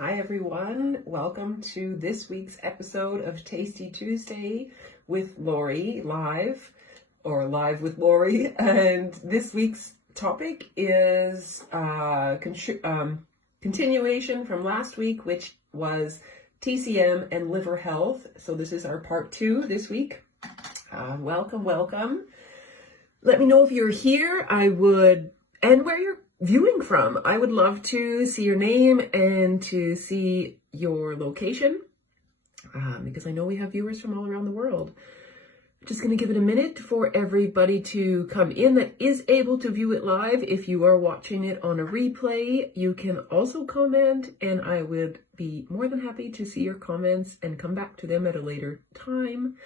Hi everyone, welcome to this week's episode of Tasty Tuesday with Lori live, or live with Lori. And this week's topic is continuation from last week, which was TCM and liver health. So this is our part 2 this week. Welcome. Let me know if you're here. And where you're viewing from. I would love to see your name and to see your location, because I know we have viewers from all around the world. Just going to give it a minute for everybody to come in that is able to view it live. If you are watching it on a replay, you can also comment, and I would be more than happy to see your comments and come back to them at a later time.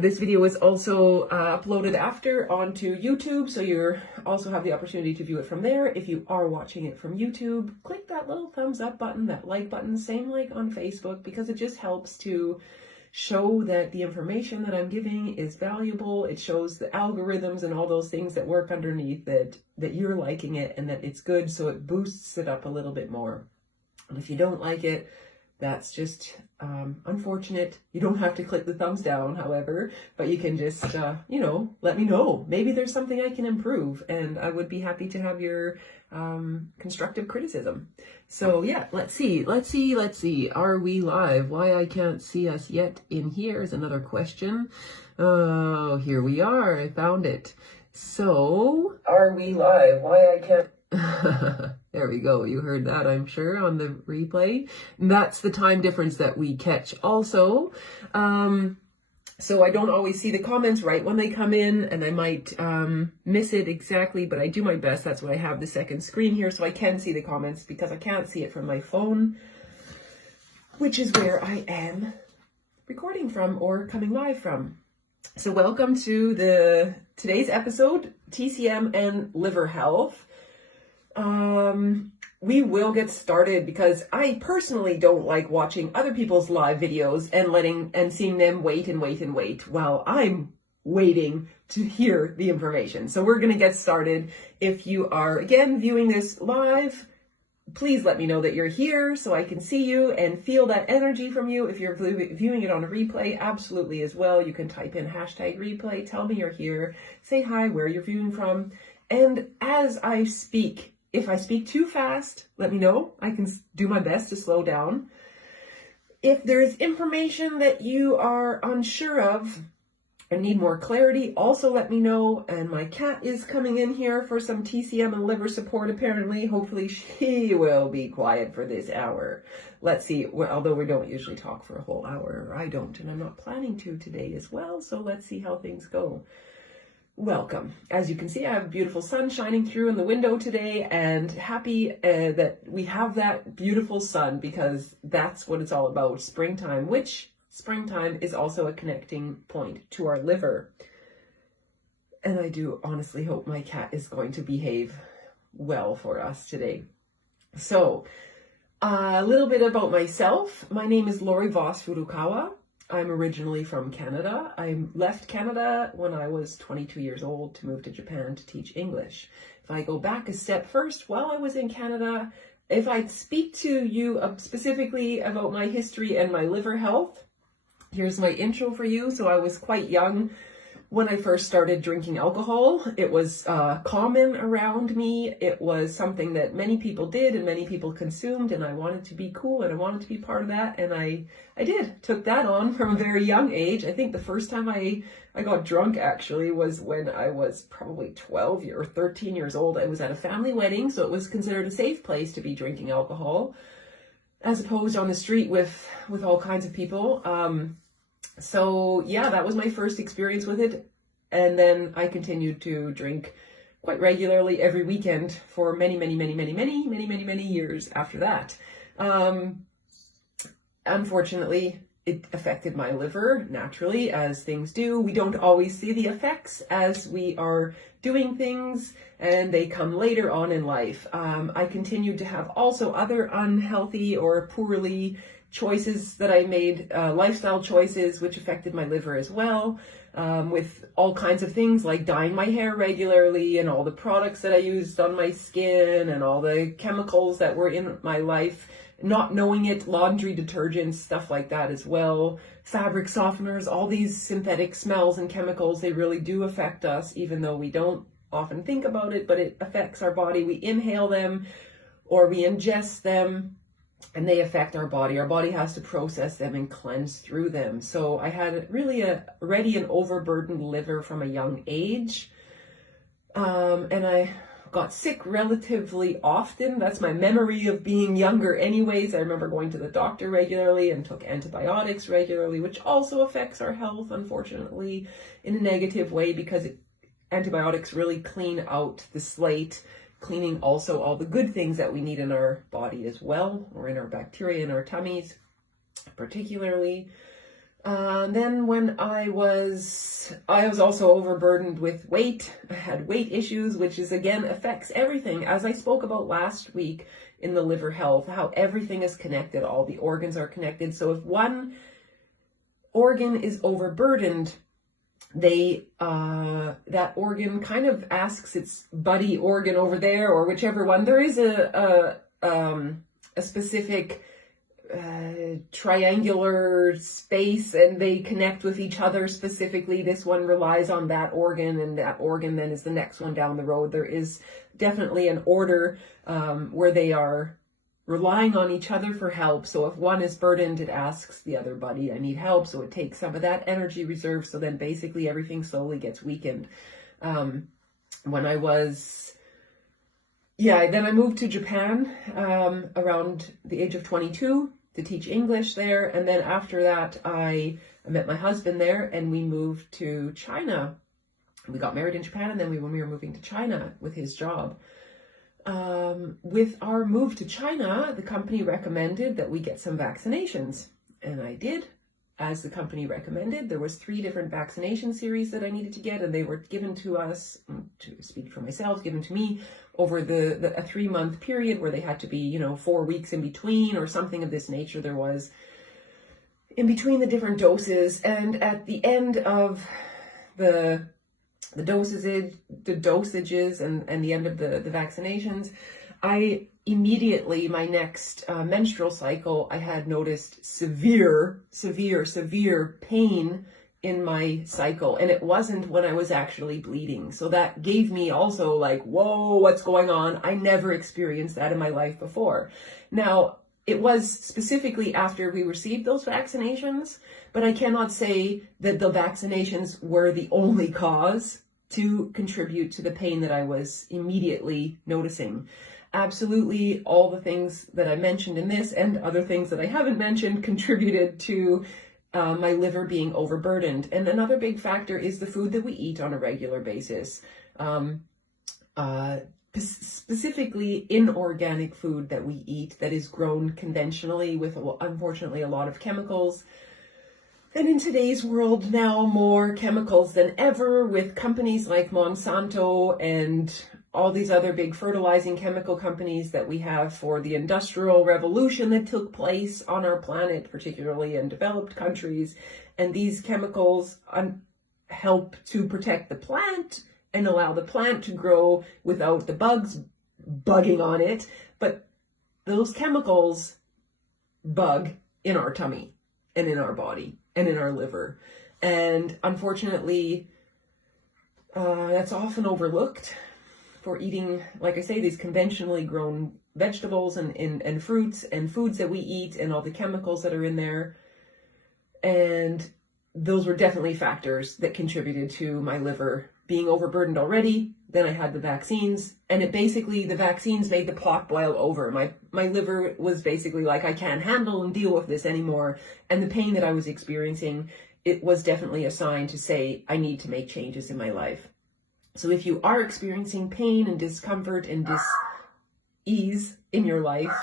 This video is also uploaded after onto YouTube, so you also have the opportunity to view it from there. If you are watching it from YouTube, click that little thumbs up button, that like button, same like on Facebook, because it just helps to show that the information that I'm giving is valuable. It shows the algorithms and all those things that work underneath that you're liking it and that it's good, so it boosts it up a little bit more. And if you don't like it, that's just unfortunate. You don't have to click the thumbs down, however, but you can just, let me know. Maybe there's something I can improve, and I would be happy to have your constructive criticism. So yeah, let's see. Are we live? Why I can't see us yet in here is another question. Oh, here we are. I found it. So, are we live? Why I can't... There we go. You heard that, I'm sure, on the replay. And that's the time difference that we catch also. So I don't always see the comments right when they come in, and I might miss it exactly, but I do my best. That's why I have the second screen here, so I can see the comments, because I can't see it from my phone, which is where I am recording from or coming live from. So welcome to today's episode, TCM and liver health. We will get started because I personally don't like watching other people's live videos and seeing them wait while I'm waiting to hear the information. So we're going to get started. If you are again viewing this live, please let me know that you're here so I can see you and feel that energy from you. If you're viewing it on a replay, absolutely as well. You can type in #replay, tell me you're here, say hi, where you're viewing from. And as I speak, if I speak too fast, let me know. I can do my best to slow down. If there's information that you are unsure of and need more clarity, also let me know. And my cat is coming in here for some TCM and liver support, apparently. Hopefully she will be quiet for this hour. Let's see. Well, although we don't usually talk for a whole hour, or I don't, and I'm not planning to today as well. So let's see how things go. Welcome. As you can see, I have a beautiful sun shining through in the window today, and happy that we have that beautiful sun, because that's what it's all about, springtime, which springtime is also a connecting point to our liver. And I do honestly hope my cat is going to behave well for us today. So, a little bit about myself. My name is Lori Voss Furukawa. I'm originally from Canada. I left Canada when I was 22 years old to move to Japan to teach English. If I go back a step first, while I was in Canada, if I speak to you specifically about my history and my liver health, here's my intro for you. So I was quite young when I first started drinking alcohol. It was common around me. It was something that many people did and many people consumed, and I wanted to be cool and I wanted to be part of that, and I took that on from a very young age. I think the first time I got drunk actually was when I was probably 12 or 13 years old. I was at a family wedding, so it was considered a safe place to be drinking alcohol, as opposed on the street with all kinds of people. So yeah, that was my first experience with it. And then I continued to drink quite regularly every weekend for many years after that. Unfortunately, it affected my liver naturally, as things do. We don't always see the effects as we are doing things, and they come later on in life. I continued to have also other unhealthy or poorly choices that I made, lifestyle choices, which affected my liver as well, with all kinds of things like dyeing my hair regularly and all the products that I used on my skin and all the chemicals that were in my life not knowing it, laundry detergents, stuff like that as well, fabric softeners, all these synthetic smells and chemicals, they really do affect us, even though we don't often think about it, but it affects our body. We inhale them or we ingest them, and they affect our body. Our body has to process them and cleanse through them. So I had really already an overburdened liver from a young age. And I got sick relatively often. That's my memory of being younger anyways. I remember going to the doctor regularly and took antibiotics regularly, which also affects our health, unfortunately, in a negative way, because antibiotics really clean out the slate, cleaning also all the good things that we need in our body as well, or in our bacteria in our tummies particularly. Then when I was also overburdened with weight. I had weight issues, which is again affects everything, as I spoke about last week in the liver health, how everything is connected, all the organs are connected. So if one organ is overburdened, that organ kind of asks its buddy organ over there, or whichever one. There is a specific triangular space, and they connect with each other specifically. This one relies on that organ, and that organ then is the next one down the road. There is definitely an order where they are relying on each other for help. So if one is burdened, it asks the other buddy, I need help. So it takes some of that energy reserve. So then basically everything slowly gets weakened. Then I moved to Japan around the age of 22 to teach English there. And then after that, I met my husband there, and we moved to China. We got married in Japan, and then when we were moving to China with his job. With our move to China, the company recommended that we get some vaccinations, and I did, as the company recommended. There was 3 different vaccination series that I needed to get, and they were given to us, to speak for myself, given to me over a 3-month period where they had to be, 4 weeks in between or something of this nature. There was in between the different doses, and at the end of the dosages and the end of the vaccinations, I immediately, my next menstrual cycle, I had noticed severe pain in my cycle. And it wasn't when I was actually bleeding. So that gave me also like, whoa, what's going on? I never experienced that in my life before. Now, it was specifically after we received those vaccinations, but I cannot say that the vaccinations were the only cause to contribute to the pain that I was immediately noticing. Absolutely, all the things that I mentioned in this and other things that I haven't mentioned contributed to my liver being overburdened. And another big factor is the food that we eat on a regular basis. Specifically inorganic food that we eat that is grown conventionally with, unfortunately, a lot of chemicals. And in today's world now, more chemicals than ever, with companies like Monsanto and all these other big fertilizing chemical companies that we have for the industrial revolution that took place on our planet, particularly in developed countries. And these chemicals help to protect the plant and allow the plant to grow without the bugs bugging on it. But those chemicals bug in our tummy and in our body and in our liver. And unfortunately, that's often overlooked for eating, like I say, these conventionally grown vegetables and fruits and foods that we eat and all the chemicals that are in there. And those were definitely factors that contributed to my liver being overburdened already. Then I had the vaccines, and the vaccines made the pot boil over. My liver was basically like, I can't handle and deal with this anymore. And the pain that I was experiencing, it was definitely a sign to say, I need to make changes in my life. So if you are experiencing pain and discomfort and dis-ease in your life,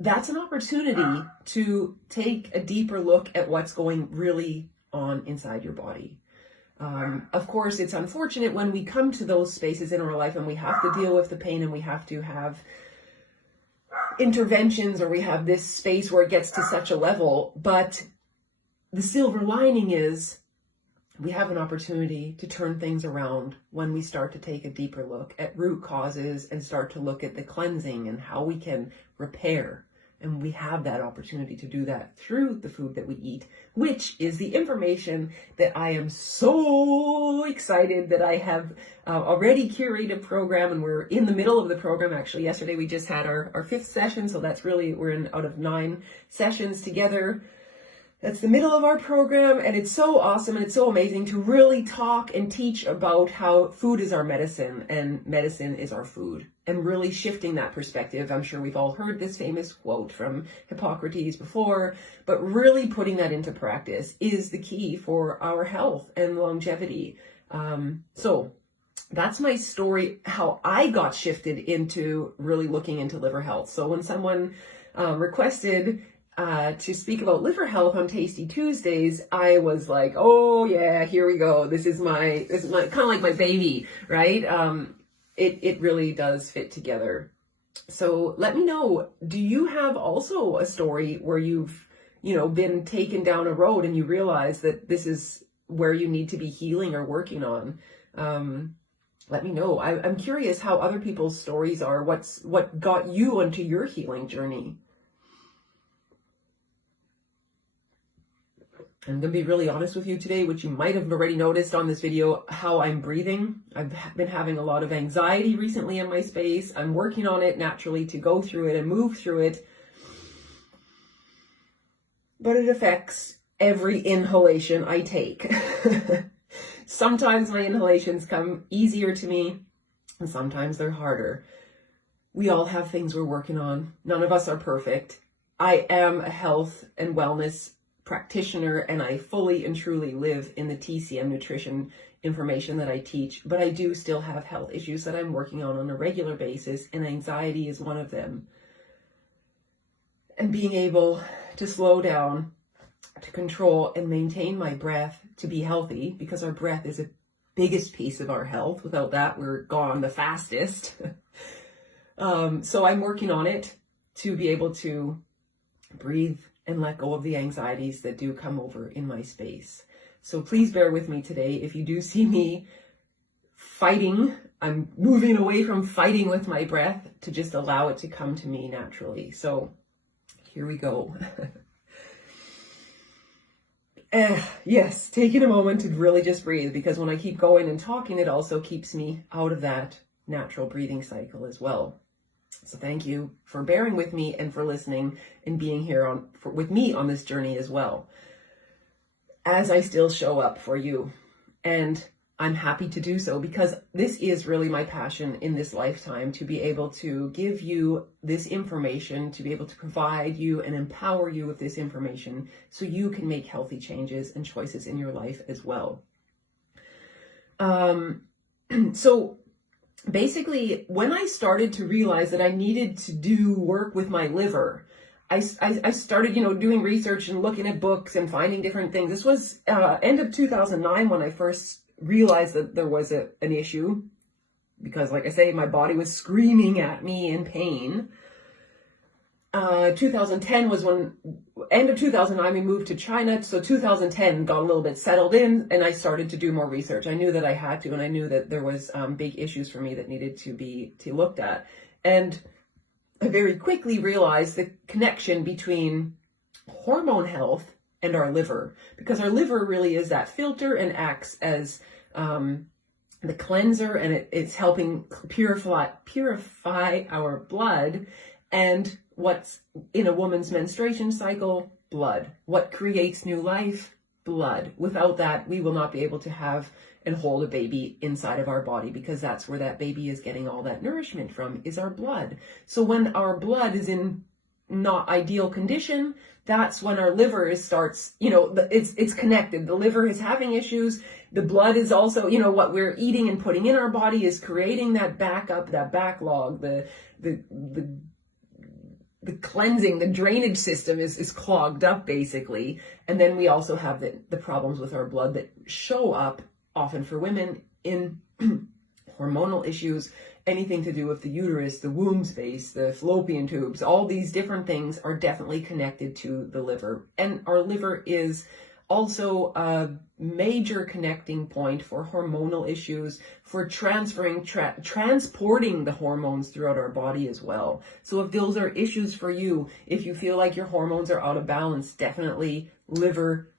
that's an opportunity to take a deeper look at what's going really on inside your body. Of course, it's unfortunate when we come to those spaces in our life and we have to deal with the pain and we have to have interventions, or we have this space where it gets to such a level. But the silver lining is we have an opportunity to turn things around when we start to take a deeper look at root causes and start to look at the cleansing and how we can repair And we have that opportunity to do that through the food that we eat, which is the information that I am so excited that I have already curated a program, and we're in the middle of the program. Actually, yesterday we just had our fifth session, so that's really, we're in out of 9 sessions together. That's the middle of our program, and it's so awesome and it's so amazing to really talk and teach about how food is our medicine and medicine is our food, and really shifting that perspective. I'm sure we've all heard this famous quote from Hippocrates before, but really putting that into practice is the key for our health and longevity. So that's my story, how I got shifted into really looking into liver health. So when someone requested to speak about liver health on Tasty Tuesdays, I was like, oh yeah, here we go. This is my kind of like my baby, right? It really does fit together. So let me know, do you have also a story where you've, been taken down a road and you realize that this is where you need to be healing or working on? Let me know. I'm curious how other people's stories are. What got you onto your healing journey? I'm going to be really honest with you today, which you might have already noticed on this video, how I'm breathing. I've been having a lot of anxiety recently in my space. I'm working on it naturally to go through it and move through it. But it affects every inhalation I take. Sometimes my inhalations come easier to me, and sometimes they're harder. We all have things we're working on. None of us are perfect. I am a health and wellness practitioner, and I fully and truly live in the TCM Nutrition information that I teach, but I do still have health issues that I'm working on a regular basis, and anxiety is one of them. And being able to slow down, to control and maintain my breath, to be healthy, because our breath is the biggest piece of our health. Without that, we're gone the fastest. So I'm working on it to be able to breathe and let go of the anxieties that do come over in my space. So please bear with me today. If you do see me fighting, I'm moving away from fighting with my breath to just allow it to come to me naturally. So here we go. Yes, taking a moment to really just breathe, because when I keep going and talking, it also keeps me out of that natural breathing cycle as well. So thank you for bearing with me and for listening and being here with me on this journey as well, as I still show up for you. And I'm happy to do so, because this is really my passion in this lifetime, to be able to give you this information, to be able to provide you and empower you with this information so you can make healthy changes and choices in your life as well. So basically, when I started to realize that I needed to do work with my liver, I started, doing research and looking at books and finding different things. This was end of 2009 when I first realized that there was an issue, because like I say, my body was screaming at me in pain. 2010 was when, end of 2009, we moved to China. So 2010 got a little bit settled in, and I started to do more research. I knew that I had to, and I knew that there was big issues for me that needed to be looked at. And I very quickly realized the connection between hormone health and our liver, because our liver really is that filter and acts as the cleanser, and it's helping purify our blood. And what's in a woman's menstruation cycle? Blood. What creates new life? Blood. Without that, we will not be able to have and hold a baby inside of our body, because that's where that baby is getting all that nourishment from, is our blood. So when our blood is in not ideal condition, that's when our liver starts, it's connected. The liver is having issues. The blood is also, what we're eating and putting in our body is creating that backup, that backlog, the cleansing, the drainage system is clogged up basically. And then we also have the problems with our blood that show up often for women in hormonal issues, anything to do with the uterus, the womb space, the fallopian tubes. All these different things are definitely connected to the liver. And our liver is also a major connecting point for hormonal issues, for transporting the hormones throughout our body as well. So if those are issues for you, if you feel like your hormones are out of balance, definitely liver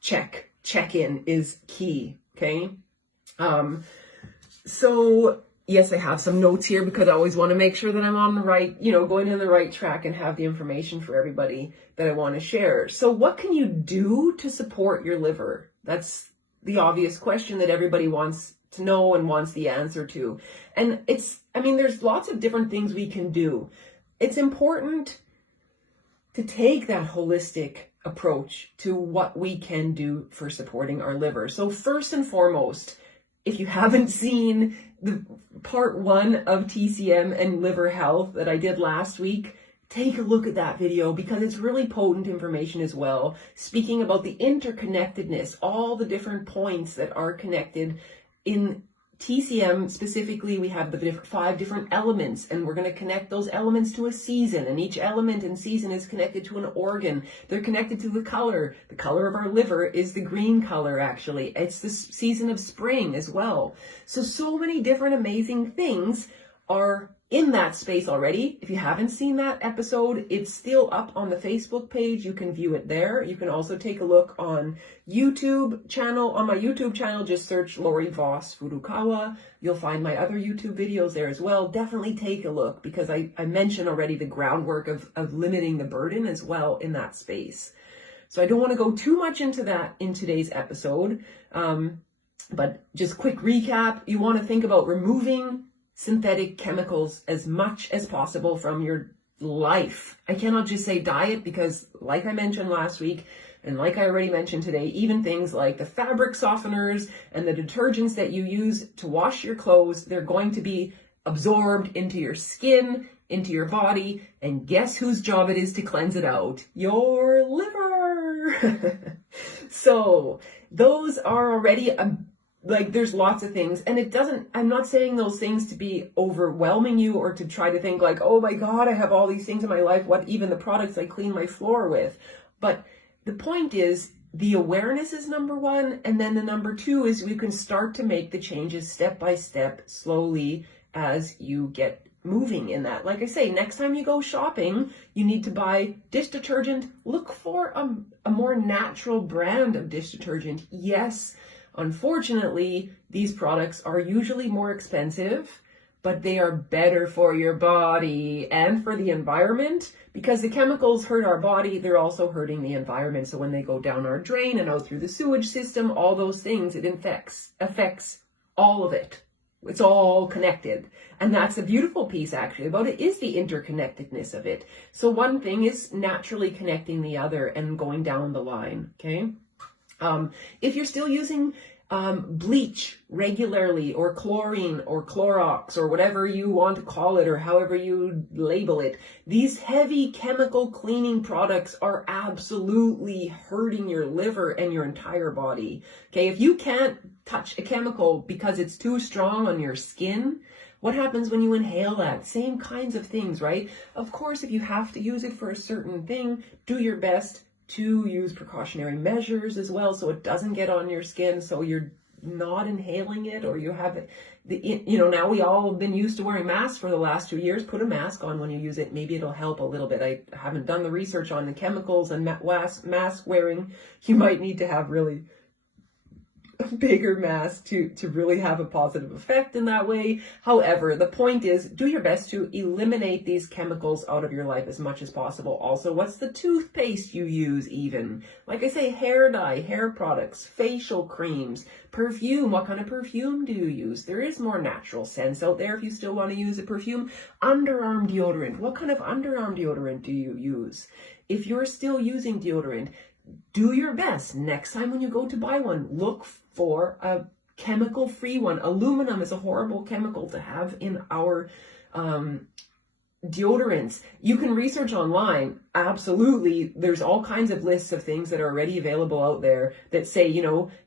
check-in is key, okay? So yes, I have some notes here because I always want to make sure that I'm on the right, going in the right track and have the information for everybody that I want to share. So what can you do to support your liver? That's the obvious question that everybody wants to know and wants the answer to. And there's lots of different things we can do. It's important to take that holistic approach to what we can do for supporting our liver. So first and foremost, if you haven't seen the part 1 of TCM and liver health that I did last week, take a look at that video because it's really potent information as well, speaking about the interconnectedness, all the different points that are connected. In TCM specifically, we have the 5 different elements, and we're going to connect those elements to a season, and each element and season is connected to an organ. They're connected to the color. The color of our liver is the green color, actually. It's the season of spring as well. So many different amazing things are in that space already. If you haven't seen that episode, it's still up on the Facebook page. You can view it there. You can also take a look on YouTube channel. On my YouTube channel, just search Lori Voss Furukawa. You'll find my other YouTube videos there as well. Definitely take a look because I mentioned already the groundwork of limiting the burden as well in that space. So I don't want to go too much into that in today's episode. But just quick recap, you want to think about removing synthetic chemicals as much as possible from your life. I cannot just say diet because, like I mentioned last week, and like I already mentioned today, even things like the fabric softeners and the detergents that you use to wash your clothes, they're going to be absorbed into your skin, into your body, and guess whose job it is to cleanse it out? Your liver! So those are already there's lots of things, and I'm not saying those things to be overwhelming you or to try to think like, oh my God, I have all these things in my life, what even the products I clean my floor with. But the point is, the awareness is number 1, and then the number 2 is we can start to make the changes step by step, slowly, as you get moving in that. Like I say, next time you go shopping, you need to buy dish detergent. Look for a more natural brand of dish detergent. Yes, unfortunately, these products are usually more expensive, but they are better for your body and for the environment because the chemicals hurt our body. They're also hurting the environment. So when they go down our drain and out through the sewage system, all those things, it affects all of it. It's all connected. And that's the beautiful piece actually about it, is the interconnectedness of it. So one thing is naturally connecting the other and going down the line, okay? If you're still using bleach regularly, or chlorine or Clorox or whatever you want to call it or however you label it, these heavy chemical cleaning products are absolutely hurting your liver and your entire body. Okay, if you can't touch a chemical because it's too strong on your skin, what happens when you inhale that? Same kinds of things, right? Of course, if you have to use it for a certain thing, do your best to use precautionary measures as well so it doesn't get on your skin, so you're not inhaling it, or you have it. Now we all have been used to wearing masks for the last 2 years. Put a mask on when you use it. Maybe it'll help a little bit. I haven't done the research on the chemicals and mask wearing. You might need to have really a bigger mask to really have a positive effect in that way. However, the point is, do your best to eliminate these chemicals out of your life as much as possible. Also, what's the toothpaste you use even? Like I say, hair dye, hair products, facial creams, perfume. What kind of perfume do you use? There is more natural scents out there if you still want to use a perfume. Underarm deodorant. What kind of underarm deodorant do you use? If you're still using deodorant, do your best. Next time when you go to buy one, look for a chemical-free one. Aluminum is a horrible chemical to have in our deodorants. You can research online. Absolutely. There's all kinds of lists of things that are already available out there that say,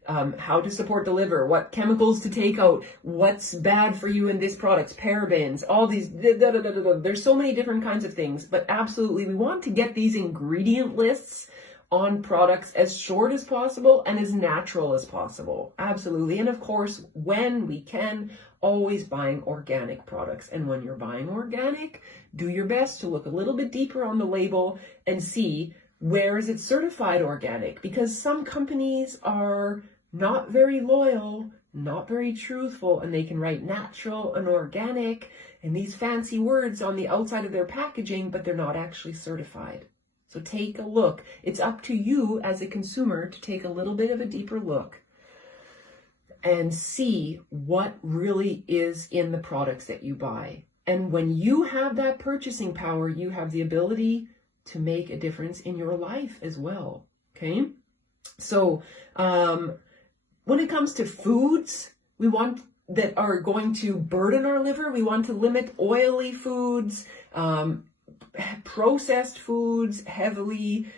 how to support the liver, what chemicals to take out, what's bad for you in this product, parabens, all these, There's so many different kinds of things, but absolutely we want to get these ingredient lists on products as short as possible and as natural as possible. Absolutely. And of course, when we can, always buying organic products. And when you're buying organic, do your best to look a little bit deeper on the label and see where is it certified organic, because some companies are not very loyal, not very truthful, and they can write natural and organic and these fancy words on the outside of their packaging, but they're not actually certified. So take a look. It's up to you as a consumer to take a little bit of a deeper look and see what really is in the products that you buy. And when you have that purchasing power, you have the ability to make a difference in your life as well. Okay? So when it comes to foods, we want that are going to burden our liver, we want to limit oily foods, processed foods, heavily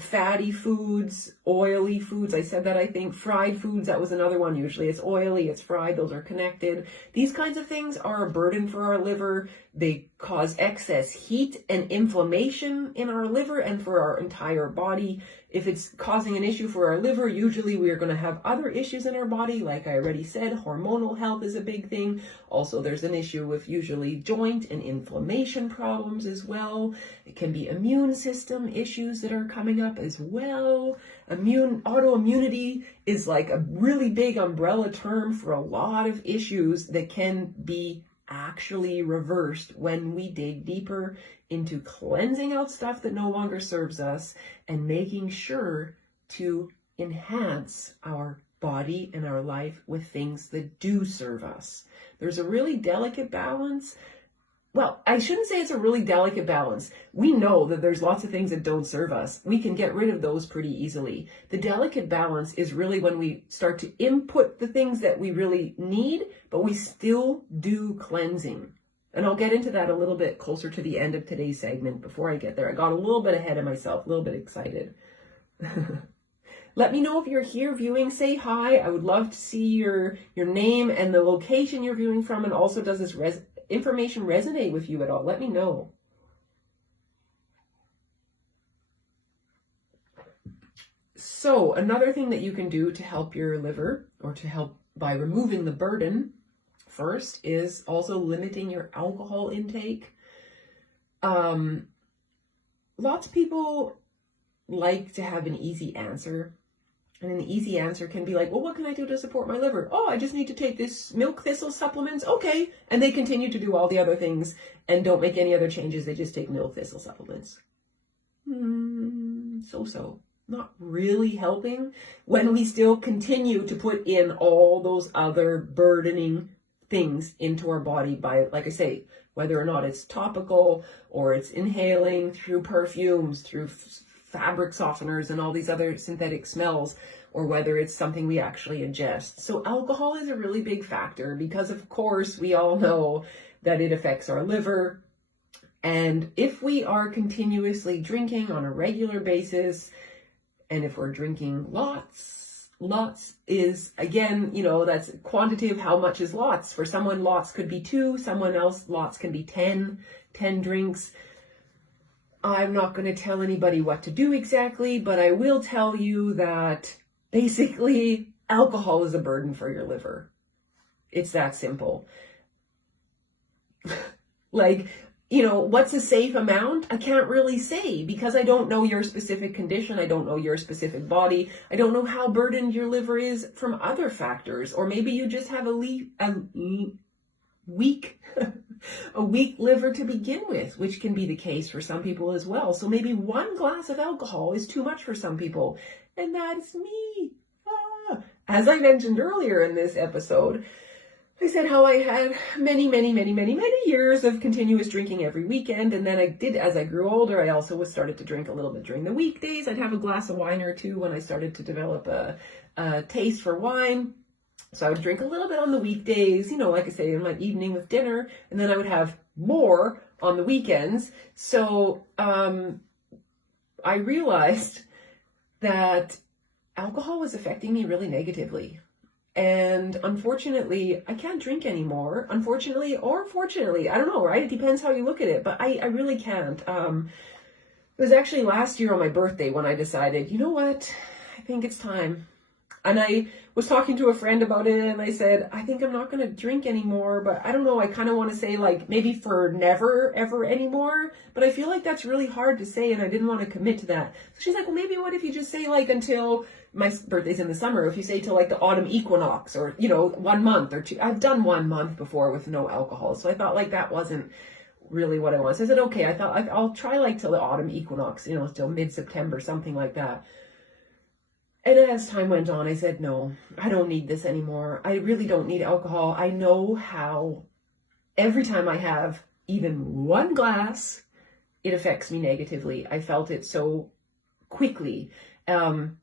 fatty foods, oily foods. I said that, I think. Fried foods, that was another one. Usually it's oily, it's fried, those are connected. These kinds of things are a burden for our liver. They cause excess heat and inflammation in our liver and for our entire body. If it's causing an issue for our liver, usually we are going to have other issues in our body. Like I already said, hormonal health is a big thing. Also, there's an issue with usually joint and inflammation problems as well. It can be immune system issues that are coming up as well. Autoimmunity is like a really big umbrella term for a lot of issues that can be actually reversed when we dig deeper into cleansing out stuff that no longer serves us and making sure to enhance our body and our life with things that do serve us. There's a really delicate balance. Well, I shouldn't say it's a really delicate balance. We know that there's lots of things that don't serve us. We can get rid of those pretty easily. The delicate balance is really when we start to input the things that we really need, but we still do cleansing. And I'll get into that a little bit closer to the end of today's segment. Before I get there, I got a little bit ahead of myself, a little bit excited. Let me know if you're here viewing. Say hi. I would love to see your name and the location you're viewing from. And also, does this information resonate with you at all? Let me know. So another thing that you can do to help your liver, or to help by removing the burden first, is also limiting your alcohol intake. Lots of people like to have an easy answer. And an easy answer can be like, well, what can I do to support my liver? Oh, I just need to take this milk thistle supplements. Okay. And they continue to do all the other things and don't make any other changes. They just take milk thistle supplements. So. Not really helping when we still continue to put in all those other burdening things into our body by, like I say, whether or not it's topical or it's inhaling through perfumes, through fabric softeners and all these other synthetic smells, or whether it's something we actually ingest. So alcohol is a really big factor because, of course, we all know that it affects our liver. And if we are continuously drinking on a regular basis, and if we're drinking lots is, again, that's quantitative. How much is lots? For someone, lots could be 2. Someone else, lots can be 10 drinks. I'm not going to tell anybody what to do exactly, but I will tell you that basically alcohol is a burden for your liver. It's that simple. What's a safe amount? I can't really say because I don't know your specific condition. I don't know your specific body. I don't know how burdened your liver is from other factors. Or maybe you just have a weak liver to begin with, which can be the case for some people as well. So maybe 1 glass of alcohol is too much for some people. And that's me. As I mentioned earlier in this episode, I said how I had many years of continuous drinking every weekend. And then as I grew older, I also started to drink a little bit during the weekdays. I'd have a glass of wine or 2 when I started to develop a taste for wine. So I would drink a little bit on the weekdays, like I say, in my evening with dinner. And then I would have more on the weekends. So I realized that alcohol was affecting me really negatively. And unfortunately, I can't drink anymore. Unfortunately or fortunately, I don't know, right? It depends how you look at it, but I really can't. It was actually last year on my birthday when I decided, you know what, I think it's time. And I was talking to a friend about it, and I said, I think I'm not going to drink anymore, but I don't know, I kind of want to say like maybe for never, ever anymore, but I feel like that's really hard to say, and I didn't want to commit to that. So she's like, well, maybe what if you just say like until, my birthday's in the summer, if you say till like the autumn equinox, or, 1 month or two. I've done 1 month before with no alcohol, so I thought like that wasn't really what I wanted. So I said, okay, I thought I'll try like till the autumn equinox, till mid-September, something like that. And as time went on, I said, no, I don't need this anymore. I really don't need alcohol. I know how every time I have even one glass, it affects me negatively. I felt it so quickly. And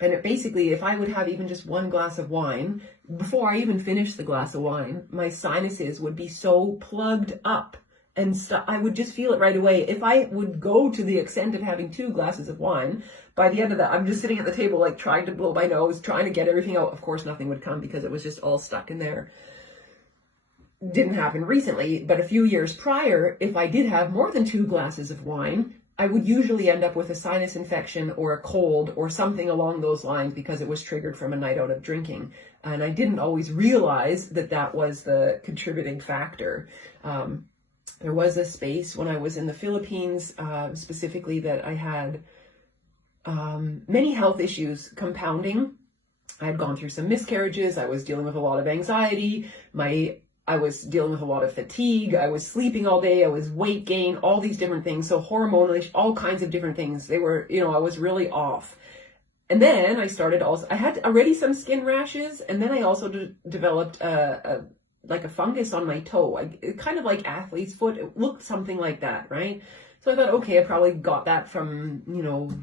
it basically, if I would have even just one glass of wine, before I even finished the glass of wine, my sinuses would be so plugged up. And I would just feel it right away. If I would go to the extent of having 2 glasses of wine, by the end of that, I'm just sitting at the table, like trying to blow my nose, trying to get everything out. Of course, nothing would come because it was just all stuck in there. Didn't happen recently, but a few years prior, if I did have more than 2 glasses of wine, I would usually end up with a sinus infection or a cold or something along those lines because it was triggered from a night out of drinking. And I didn't always realize that that was the contributing factor. There was a space when I was in the Philippines, specifically, that I had many health issues compounding. I had gone through some miscarriages. I was dealing with a lot of anxiety. I was dealing with a lot of fatigue. I was sleeping all day. I was weight gain, all these different things. So hormonal, all kinds of different things. They were, I was really off. And then I had already some skin rashes. And then I also developed like a fungus on my toe, kind of like athlete's foot. It looked something like that, right? So I thought, okay, I probably got that from,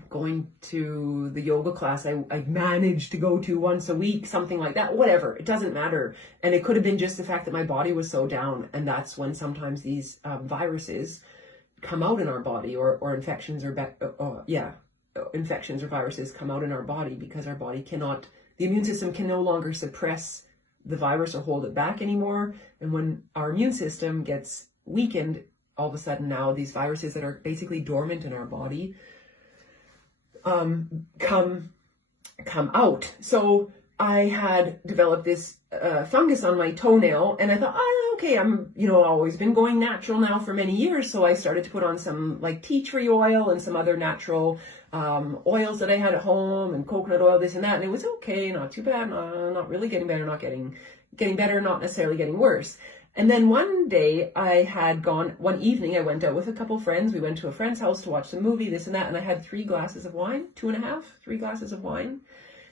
going to the yoga class I managed to go to once a week, something like that, whatever. It doesn't matter. And it could have been just the fact that my body was so down. And that's when sometimes these viruses come out in our body, or infections infections or viruses come out in our body because our body the immune system can no longer suppress the virus or hold it back anymore. And when our immune system gets weakened, all of a sudden now these viruses that are basically dormant in our body come out. So I had developed this fungus on my toenail, and I thought, okay, I'm always been going natural now for many years. So I started to put on some like tea tree oil and some other natural oils that I had at home, and coconut oil, this and that, and it was okay, not too bad, not really getting better, not getting better, not necessarily getting worse. And then one evening I went out with a couple friends. We went to a friend's house to watch the movie, this and that, and I had 3 glasses of wine, 2.5, 3 glasses of wine.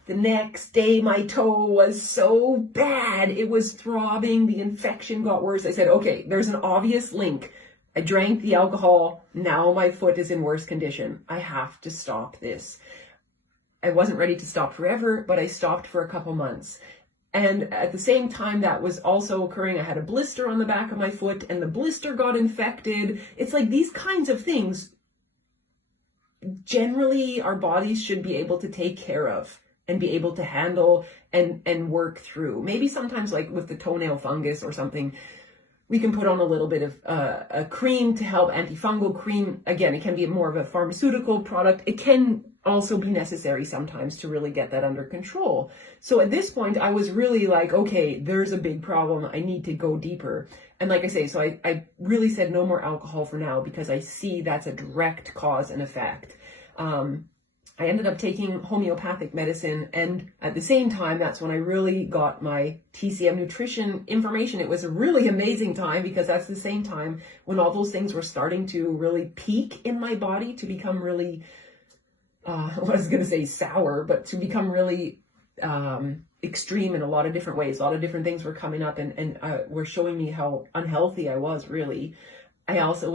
The next day, my toe was so bad. It was throbbing. The infection got worse. I said, okay, there's an obvious link. I drank the alcohol. Now my foot is in worse condition. I have to stop this. I wasn't ready to stop forever, but I stopped for a couple months. And at the same time that was also occurring, I had a blister on the back of my foot, and the blister got infected. It's like these kinds of things, generally our bodies should be able to take care of and be able to handle and work through. Maybe sometimes, like with the toenail fungus or something, we can put on a little bit of a cream to help, antifungal cream. Again, it can be more of a pharmaceutical product. It can also be necessary sometimes to really get that under control. So at this point, I was really like, okay, there's a big problem. I need to go deeper. And like I say, so I really said no more alcohol for now, because I see that's a direct cause and effect. I ended up taking homeopathic medicine, and at the same time, that's when I really got my TCM Nutrition information. It was a really amazing time, because that's the same time when all those things were starting to really peak in my body, to become really, I was going to say sour, but to become really extreme in a lot of different ways. A lot of different things were coming up and were showing me how unhealthy I was, really. I also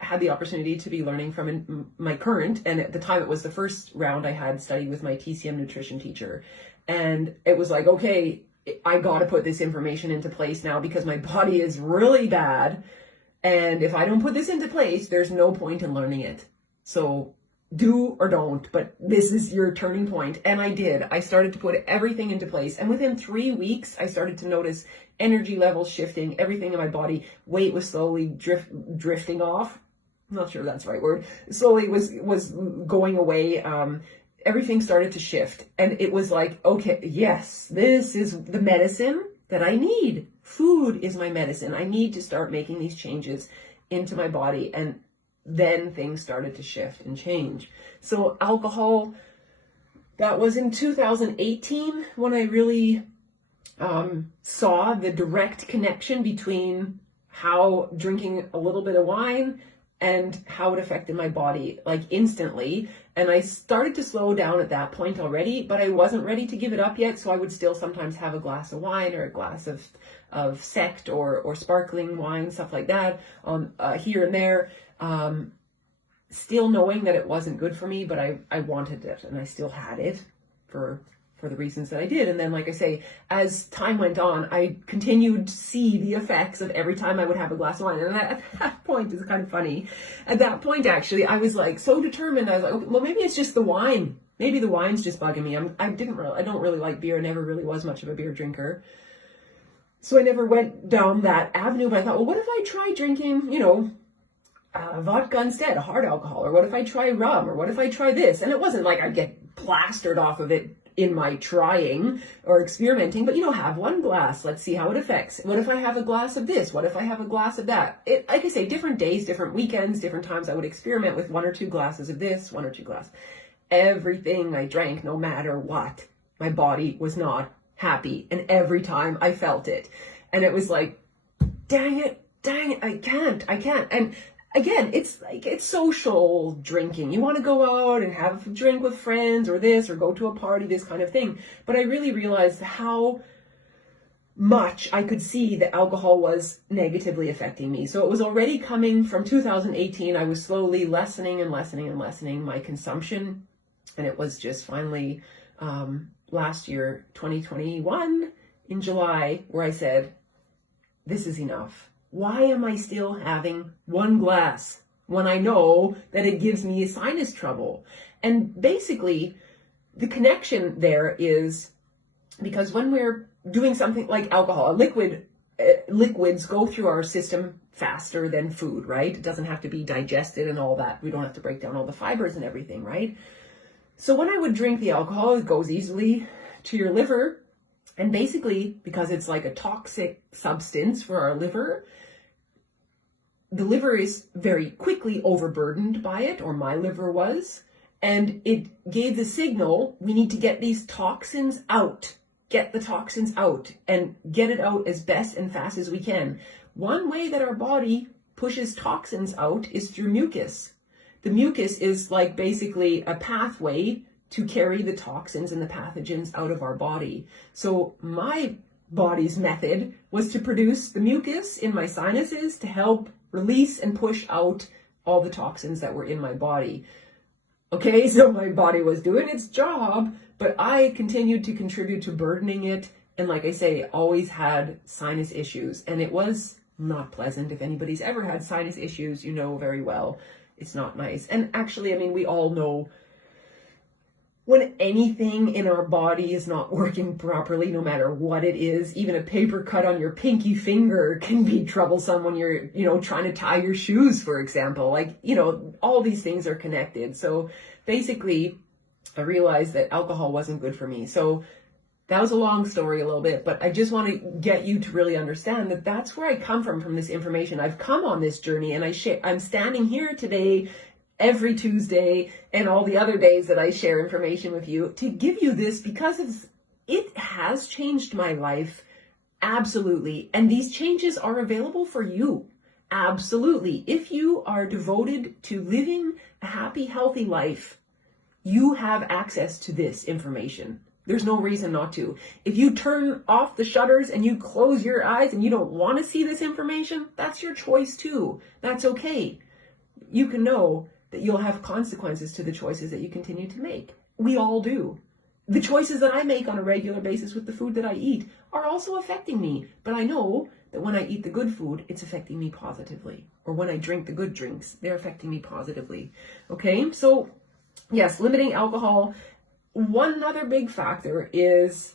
had the opportunity to be learning from my current, and at the time it was the first round I had studied with my TCM Nutrition teacher. And it was like, okay, I got to put this information into place now, because my body is really bad. And if I don't put this into place, there's no point in learning it. So do or don't, but this is your turning point. And I did. I started to put everything into place. And within 3 weeks, I started to notice energy levels shifting, everything in my body. Weight was slowly drifting off. I'm not sure that's the right word, slowly was going away. Everything started to shift, and it was like, okay, yes, this is the medicine that I need. Food is my medicine. I need to start making these changes into my body. And then things started to shift and change. So alcohol, that was in 2018 when I really saw the direct connection between how drinking a little bit of wine and how it affected my body, like instantly. And I started to slow down at that point already, but I wasn't ready to give it up yet. So I would still sometimes have a glass of wine or a glass of sect or sparkling wine, stuff like that, here and there. Still knowing that it wasn't good for me, but I wanted it, and I still had it for the reasons that I did. And then, like I say, as time went on, I continued to see the effects of every time I would have a glass of wine. And at that point, it's kind of funny. At that point, actually, I was like so determined. I was like, okay, well, maybe it's just the wine. Maybe the wine's just bugging me. I don't really like beer. I never really was much of a beer drinker. So I never went down that avenue, but I thought, well, what if I try drinking, vodka instead, a hard alcohol? Or what if I try rum? Or what if I try this? And it wasn't like I'd get plastered off of it in my trying or experimenting, but have one glass, let's see how it affects. What if I have a glass of this? What if I have a glass of that? Like I say, different days, different weekends, different times I would experiment with 1 or 2 glasses of this, 1 or 2 glasses. Everything I drank, no matter what, my body was not happy. And every time I felt it. And it was like, dang it, I can't. And again, it's social drinking. You want to go out and have a drink with friends or this, or go to a party, this kind of thing. But I really realized how much I could see that alcohol was negatively affecting me. So it was already coming from 2018. I was slowly lessening my consumption. And it was just finally last year, 2021, in July, where I said, this is enough. Why am I still having 1 glass when I know that it gives me sinus trouble? And basically, the connection there is because when we're doing something like alcohol, liquids go through our system faster than food, right? It doesn't have to be digested and all that. We don't have to break down all the fibers and everything, right? So when I would drink the alcohol, it goes easily to your liver. And basically, because it's like a toxic substance for our liver, the liver is very quickly overburdened by it, or my liver was, and it gave the signal, we need to get these toxins out. Get the toxins out and get it out as best and fast as we can. One way that our body pushes toxins out is through mucus. The mucus is like basically a pathway to carry the toxins and the pathogens out of our body. So my body's method was to produce the mucus in my sinuses to help release and push out all the toxins that were in my body. Okay, so my body was doing its job, but I continued to contribute to burdening it. And like I say, always had sinus issues. And it was not pleasant. If anybody's ever had sinus issues, you know very well it's not nice. And actually, I mean, we all know when anything in our body is not working properly, no matter what it is, even a paper cut on your pinky finger can be troublesome when you're, trying to tie your shoes, for example. Like, all these things are connected. So basically, I realized that alcohol wasn't good for me. So that was a long story a little bit, but I just want to get you to really understand that that's where I come from this information. I've come on this journey, and I'm standing here today every Tuesday and all the other days that I share information with you to give you this because it has changed my life. Absolutely. And these changes are available for you. Absolutely. If you are devoted to living a happy, healthy life, you have access to this information. There's no reason not to. If you turn off the shutters and you close your eyes and you don't want to see this information, that's your choice too. That's okay. You can know that you'll have consequences to the choices that you continue to make. We all do. The choices that I make on a regular basis with the food that I eat are also affecting me. But I know that when I eat the good food, it's affecting me positively. Or when I drink the good drinks, they're affecting me positively. Okay, so yes, limiting alcohol. One other big factor is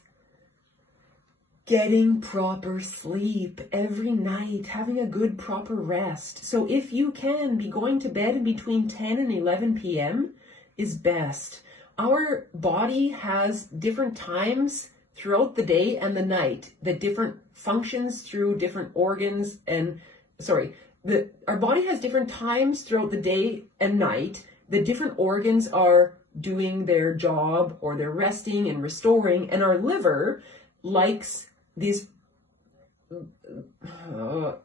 getting proper sleep every night, having a good proper rest. So if you can, be going to bed in between 10 and 11 p.m. is best. Our body has different times throughout the day and the night that different functions through different organs our body has different times throughout the day and night. The different organs are doing their job or they're resting and restoring, and our liver likes these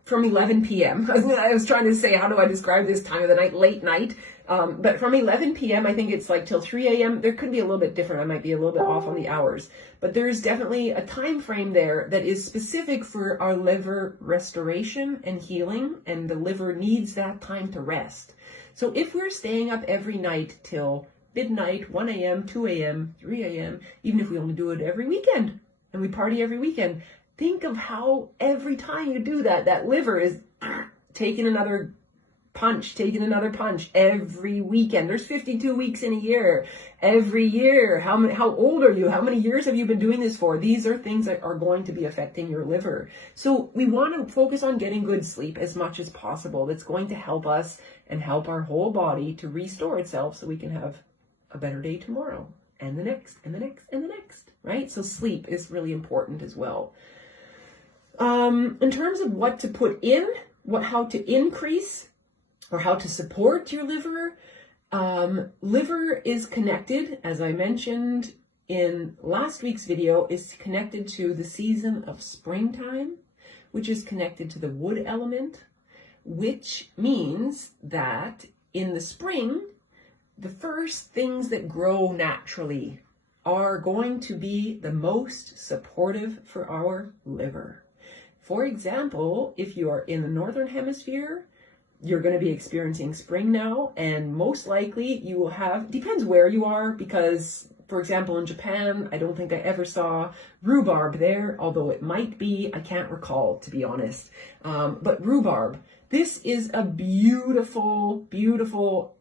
from 11 p.m. I was trying to say, how do I describe this time of the night? Late night. But from 11 p.m., I think it's like till 3 a.m. There could be a little bit different. I might be a little bit off on the hours. But there's definitely a time frame there that is specific for our liver restoration and healing. And the liver needs that time to rest. So if we're staying up every night till midnight, 1 a.m., 2 a.m., 3 a.m., even if we only do it every weekend and we party every weekend, think of how every time you do that, that liver is taking another punch every weekend. There's 52 weeks in a year. Every year, how old are you? How many years have you been doing this for? These are things that are going to be affecting your liver. So we want to focus on getting good sleep as much as possible. That's going to help us and help our whole body to restore itself so we can have a better day tomorrow and the next and the next and the next, right? So sleep is really important as well. In terms of what to put in, how to increase or how to support your liver, liver is connected, as I mentioned in last week's video, is connected to the season of springtime, which is connected to the wood element, which means that in the spring, the first things that grow naturally are going to be the most supportive for our liver. For example, if you are in the northern hemisphere, you're going to be experiencing spring now, and most likely you will have, depends where you are, because, for example, in Japan, I don't think I ever saw rhubarb there, although it might be, I can't recall, to be honest. But rhubarb, this is a beautiful, beautiful,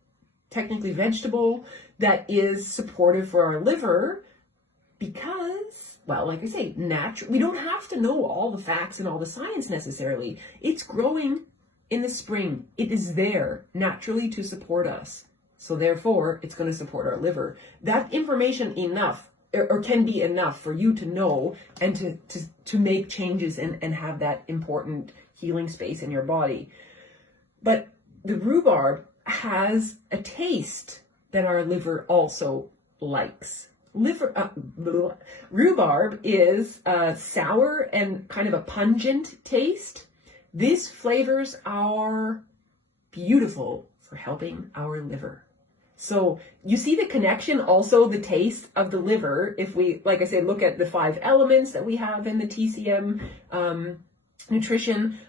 technically vegetable that is supportive for our liver because, well, like I say, we don't have to know all the facts and all the science necessarily. It's growing in the spring. It is there naturally to support us. So therefore, it's going to support our liver. That information enough, or can be enough for you to know and to make changes and have that important healing space in your body. But the rhubarb has a taste that our liver also likes. Rhubarb is sour and kind of a pungent taste. This flavors are beautiful for helping our liver. So you see the connection, also the taste of the liver. If we, like I said, look at the 5 elements that we have in the TCM Nutrition,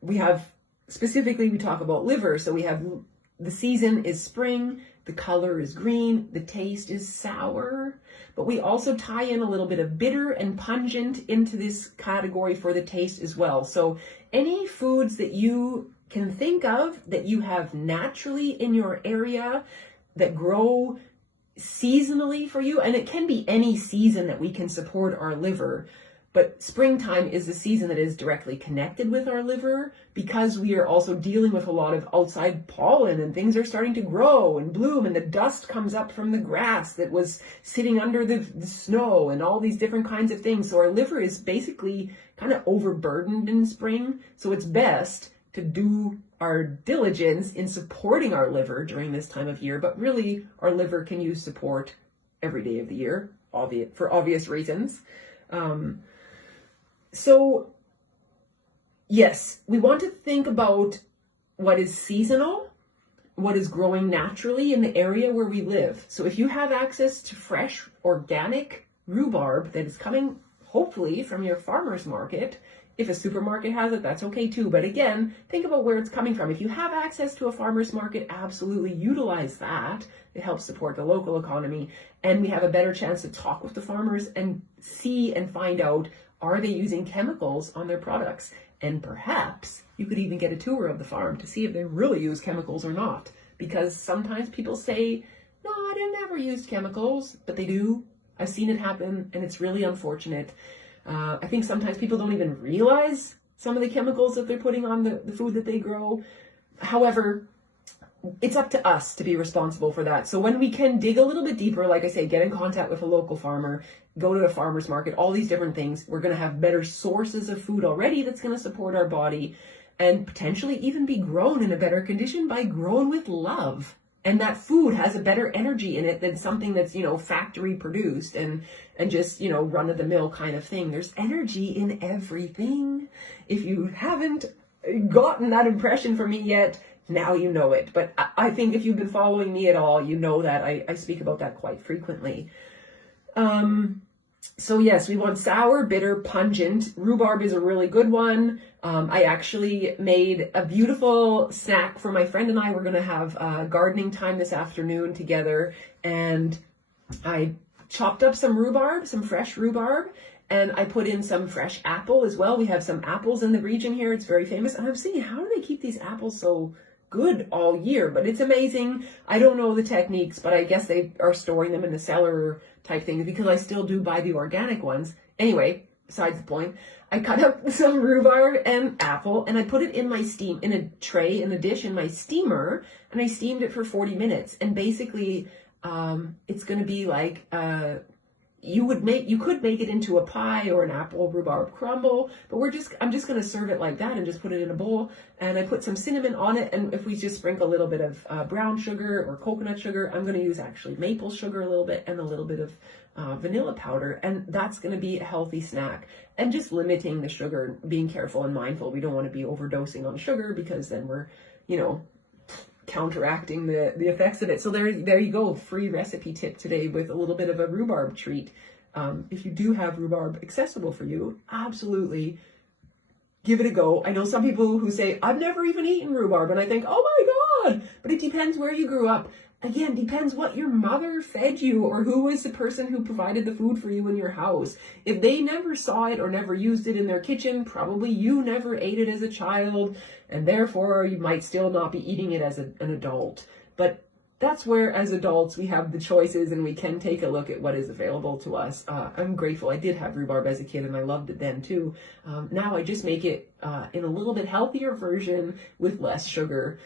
we have specifically, we talk about liver. So we have the season is spring, the color is green, the taste is sour, but we also tie in a little bit of bitter and pungent into this category for the taste as well. So any foods that you can think of that you have naturally in your area that grow seasonally for you, and it can be any season that we can support our liver, but springtime is the season that is directly connected with our liver because we are also dealing with a lot of outside pollen and things are starting to grow and bloom and the dust comes up from the grass that was sitting under the snow and all these different kinds of things. So our liver is basically kind of overburdened in spring. So it's best to do our diligence in supporting our liver during this time of year, but really our liver can use support every day of the year, for obvious reasons. So yes, we want to think about what is seasonal, what is growing naturally in the area where we live. So if you have access to fresh, organic rhubarb that is coming hopefully from your farmer's market, if a supermarket has it, that's okay too. But again, think about where it's coming from. If you have access to a farmer's market, absolutely utilize that. It helps support the local economy. And we have a better chance to talk with the farmers and see and find out, are they using chemicals on their products? And perhaps you could even get a tour of the farm to see if they really use chemicals or not. Because sometimes people say, no, I never used chemicals, but they do. I've seen it happen and it's really unfortunate. I think sometimes people don't even realize some of the chemicals that they're putting on the food that they grow. However, it's up to us to be responsible for that. So when we can dig a little bit deeper, like I say, get in contact with a local farmer, go to a farmer's market, all these different things, we're going to have better sources of food already that's going to support our body and potentially even be grown in a better condition by grown with love. And that food has a better energy in it than something that's, factory produced and just, run of the mill kind of thing. There's energy in everything. If you haven't gotten that impression from me yet, now you know it. But I think if you've been following me at all, you know that I speak about that quite frequently. So yes, we want sour, bitter, pungent. Rhubarb is a really good one. I actually made a beautiful snack for my friend and I. We're going to have gardening time this afternoon together. And I chopped up some rhubarb, some fresh rhubarb, and I put in some fresh apple as well. We have some apples in the region here. It's very famous. And I'm seeing, how do they keep these apples so good all year? But it's amazing. I don't know the techniques, but I guess they are storing them in the cellar type thing, because I still do buy the organic ones. Anyway, besides the point, I cut up some rhubarb and apple and I put it in a tray, in a dish in my steamer, and I steamed it for 40 minutes. And basically, it's going to be like, you could make it into a pie or an apple rhubarb crumble, but I'm just going to serve it like that and just put it in a bowl. And I put some cinnamon on it. And if we just sprinkle a little bit of brown sugar or coconut sugar, I'm going to use actually maple sugar a little bit and a little bit of vanilla powder. And that's going to be a healthy snack. And just limiting the sugar, being careful and mindful. We don't want to be overdosing on sugar, because then we're, counteracting the effects of it. So there you go. Free recipe tip today with a little bit of a rhubarb treat. If you do have rhubarb accessible for you, absolutely give it a go. I know some people who say, I've never even eaten rhubarb. And I think, oh my God, but it depends where you grew up. Again, depends what your mother fed you, or who was the person who provided the food for you in your house. If they never saw it or never used it in their kitchen, probably you never ate it as a child, and therefore you might still not be eating it as an adult. But that's where, as adults, we have the choices and we can take a look at what is available to us. I'm grateful. I did have rhubarb as a kid and I loved it then too. Now I just make it in a little bit healthier version with less sugar.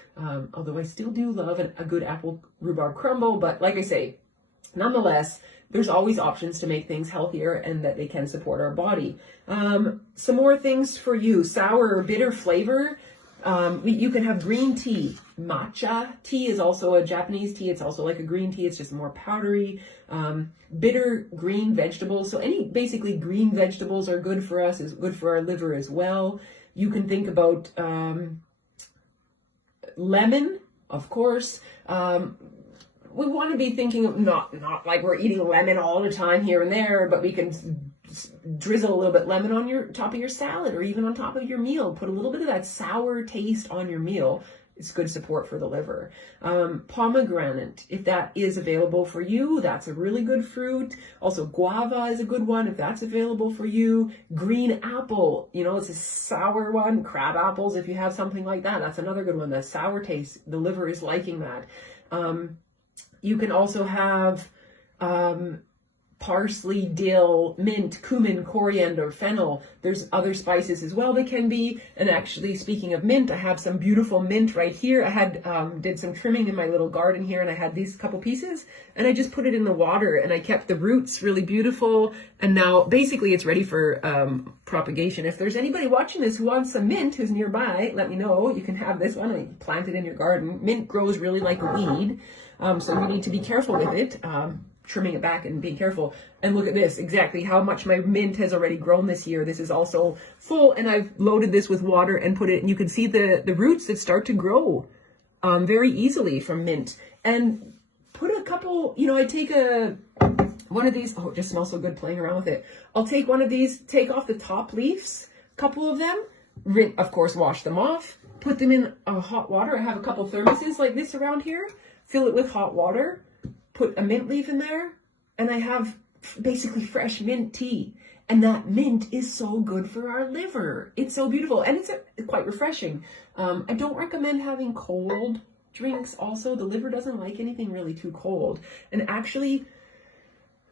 Although I still do love a good apple rhubarb crumble. But like I say, nonetheless, there's always options to make things healthier and that they can support our body. Some more things for you. Sour or bitter flavor. You can have green tea. Matcha tea is also a Japanese tea. It's also like a green tea. It's just more powdery. Bitter green vegetables. So basically green vegetables are good for us, is good for our liver as well. You can think about lemon, of course. We want to be thinking of not like we're eating lemon all the time here and there, but we can drizzle a little bit lemon on your top of your salad or even on top of your meal. Put a little bit of that sour taste on your meal. It's good support for the liver. Pomegranate, if that is available for you, that's a really good fruit. Also, guava is a good one if that's available for you. Green apple, it's a sour one. Crab apples, if you have something like that, that's another good one. The sour taste, the liver is liking that. You can also have parsley, dill, mint, cumin, coriander, fennel. There's other spices as well that can be. And actually, speaking of mint, I have some beautiful mint right here. I had did some trimming in my little garden here, and I had these couple pieces, and I just put it in the water, and I kept the roots really beautiful. And now basically it's ready for propagation. If there's anybody watching this who wants some mint, who's nearby, let me know. You can have this one and plant it in your garden. Mint grows really like a weed, so you need to be careful with it. Trimming it back and being careful. And look at this, exactly how much my mint has already grown this year. This is also full, and I've loaded this with water and put it, and you can see the roots that start to grow very easily from mint. And put a couple, I take one of these, it just smells so good playing around with it. I'll take one of these, take off the top leaves, a couple of them, of course wash them off, put them in hot water. I have a couple thermoses like this around here, fill it with hot water, put a mint leaf in there, and I have basically fresh mint tea. And that mint is so good for our liver. It's so beautiful, and it's quite refreshing. I don't recommend having cold drinks also. The liver doesn't like anything really too cold. And actually,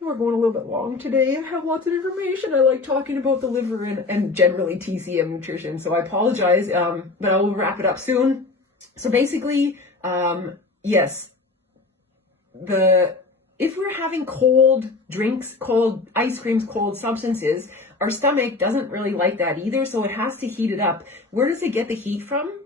We're going a little bit long today. I have lots of information. I like talking about the liver and generally TCM nutrition. So I apologize, but I will wrap it up soon. So basically, yes, if we're having cold drinks, cold ice creams, cold substances, our stomach doesn't really like that either. So it has to heat it up. Where does it get the heat from?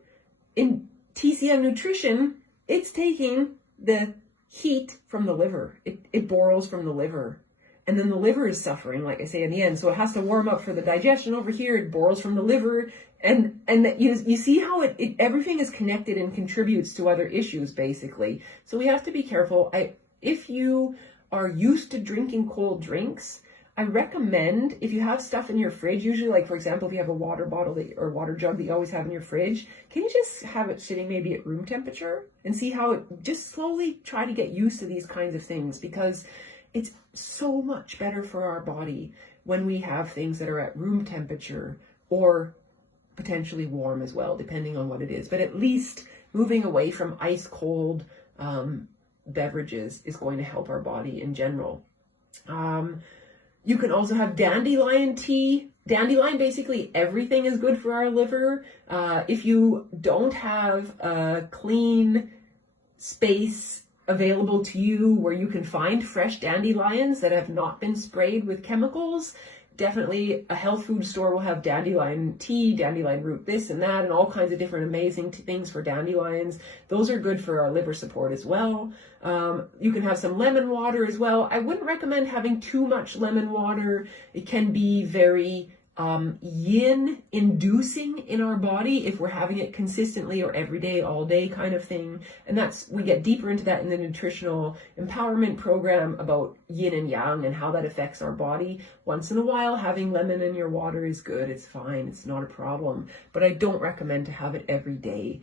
In TCM nutrition, it's taking the heat from the liver. It borrows from the liver. And then the liver is suffering, like I say, in the end. So it has to warm up for the digestion over here. It borrows from the liver. And you see how everything is connected and contributes to other issues, basically. So we have to be careful. If you are used to drinking cold drinks, I recommend, if you have stuff in your fridge, usually like, for example, if you have a water bottle or water jug that you always have in your fridge, can you just have it sitting maybe at room temperature and see how just slowly try to get used to these kinds of things, because it's so much better for our body when we have things that are at room temperature or potentially warm as well, depending on what it is. But at least moving away from ice cold beverages is going to help our body in general. You can also have dandelion tea. Dandelion, basically everything is good for our liver. If you don't have a clean space available to you where you can find fresh dandelions that have not been sprayed with chemicals, definitely a health food store will have dandelion tea, dandelion root this and that, and all kinds of different amazing things for dandelions. Those are good for our liver support as well. You can have some lemon water as well. I wouldn't recommend having too much lemon water. It can be very yin inducing in our body if we're having it consistently or every day, all day kind of thing. And we get deeper into that in the nutritional empowerment program about yin and yang and how that affects our body. Once in a while, having lemon in your water is good. It's fine. It's not a problem. But I don't recommend to have it every day.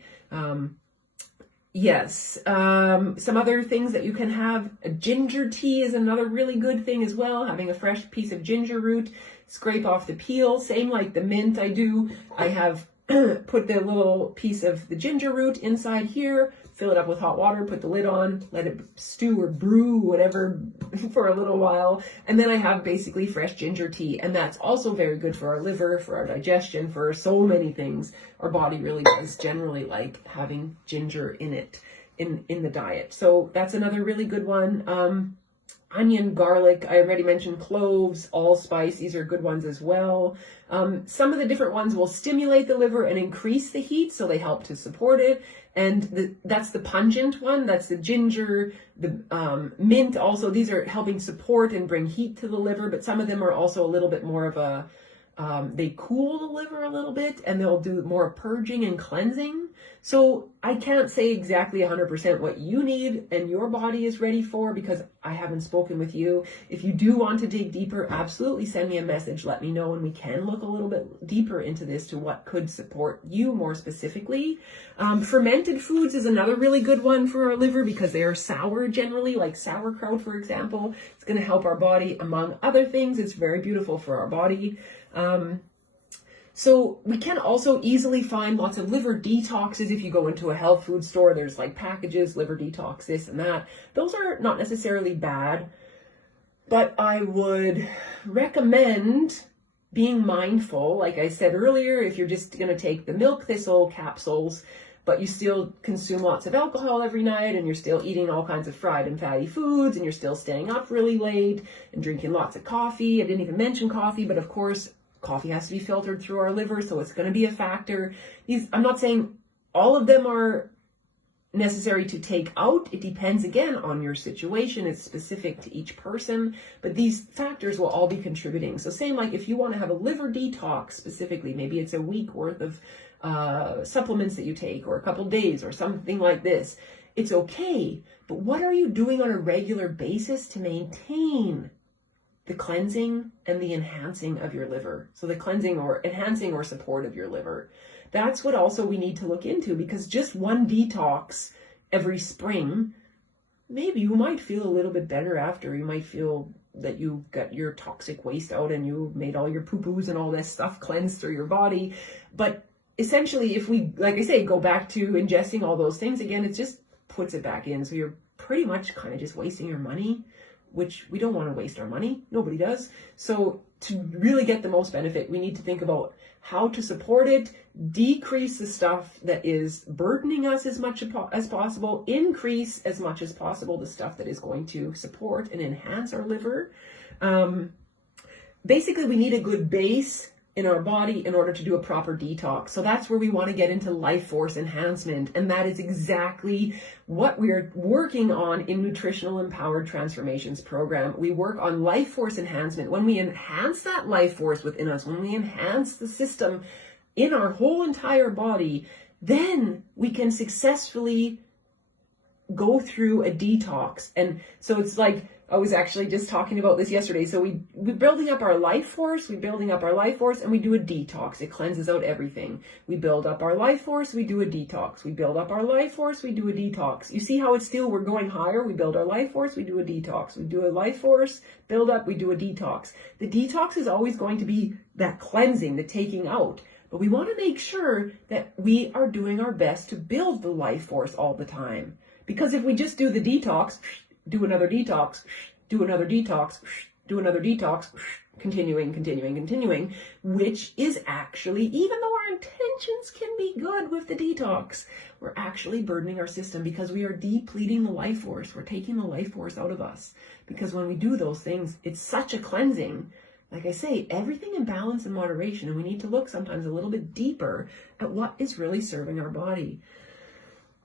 Yes, some other things that you can have. Ginger tea is another really good thing as well. Having a fresh piece of ginger root, scrape off the peel, same like the mint I do. I have put the little piece of the ginger root inside here, fill it up with hot water, put the lid on, let it stew or brew, whatever, for a little while. And then I have basically fresh ginger tea. And that's also very good for our liver, for our digestion, for so many things. Our body really does generally like having ginger in it, in the diet. So that's another really good one. Onion, garlic, I already mentioned cloves, allspice, these are good ones as well. Some of the different ones will stimulate the liver and increase the heat, so they help to support it. And that's the pungent one, that's the ginger, the mint also. These are helping support and bring heat to the liver, but some of them are also a little bit more of a, they cool the liver a little bit, and they'll do more purging and cleansing. So I can't say exactly 100% what you need and your body is ready for, because I haven't spoken with you. If you do want to dig deeper, absolutely send me a message. Let me know, and we can look a little bit deeper into this to what could support you more specifically. Fermented foods is another really good one for our liver because they are sour generally, like sauerkraut, for example. It's going to help our body, among other things. It's very beautiful for our body. So we can also easily find lots of liver detoxes. If you go into a health food store, there's like packages, liver detox, this and that. Those are not necessarily bad, but I would recommend being mindful. Like I said earlier, if you're just going to take the milk thistle capsules, but you still consume lots of alcohol every night, and you're still eating all kinds of fried and fatty foods, and you're still staying up really late and drinking lots of coffee. I didn't even mention coffee, but of course, coffee has to be filtered through our liver, so it's going to be a factor. I'm not saying all of them are necessary to take out. It depends, again, on your situation. It's specific to each person, but these factors will all be contributing. So same like if you want to have a liver detox specifically, maybe it's a week worth of supplements that you take, or a couple days, or something like this. It's okay, but what are you doing on a regular basis to maintain the cleansing and the enhancing of your liver? So the cleansing or enhancing or support of your liver. That's what also we need to look into, because just one detox every spring, maybe you might feel a little bit better after. You might feel that you got your toxic waste out and you made all your poo-poos and all this stuff cleansed through your body. But essentially, if we, like I say, go back to ingesting all those things again, it just puts it back in. So you're pretty much kind of just wasting your money which we don't want to waste our money. Nobody does. So to really get the most benefit, we need to think about how to support it, decrease the stuff that is burdening us as much as possible, increase as much as possible the stuff that is going to support and enhance our liver. Basically, we need a good base in our body in order to do a proper detox. So that's where we want to get into life force enhancement. And that is exactly what we're working on in Nutritional Empowered Transformations program. We work on life force enhancement. When we enhance that life force within us, when we enhance the system in our whole entire body, then we can successfully go through a detox. And so it's like, I was actually just talking about this yesterday. So we're building up our life force, and we do a detox. It cleanses out everything. We build up our life force, we do a detox. We build up our life force, we do a detox. You see how it's still, we're going higher. We build our life force, we do a detox. We do a life force, build up, we do a detox. The detox is always going to be that cleansing, the taking out. But we want to make sure that we are doing our best to build the life force all the time. Because if we just do the detox, do another detox, do another detox, do another detox, continuing, which is actually, even though our intentions can be good with the detox, we're actually burdening our system because we are depleting the life force. We're taking the life force out of us. Because when we do those things, it's such a cleansing. Like I say, everything in balance and moderation, and we need to look sometimes a little bit deeper at what is really serving our body.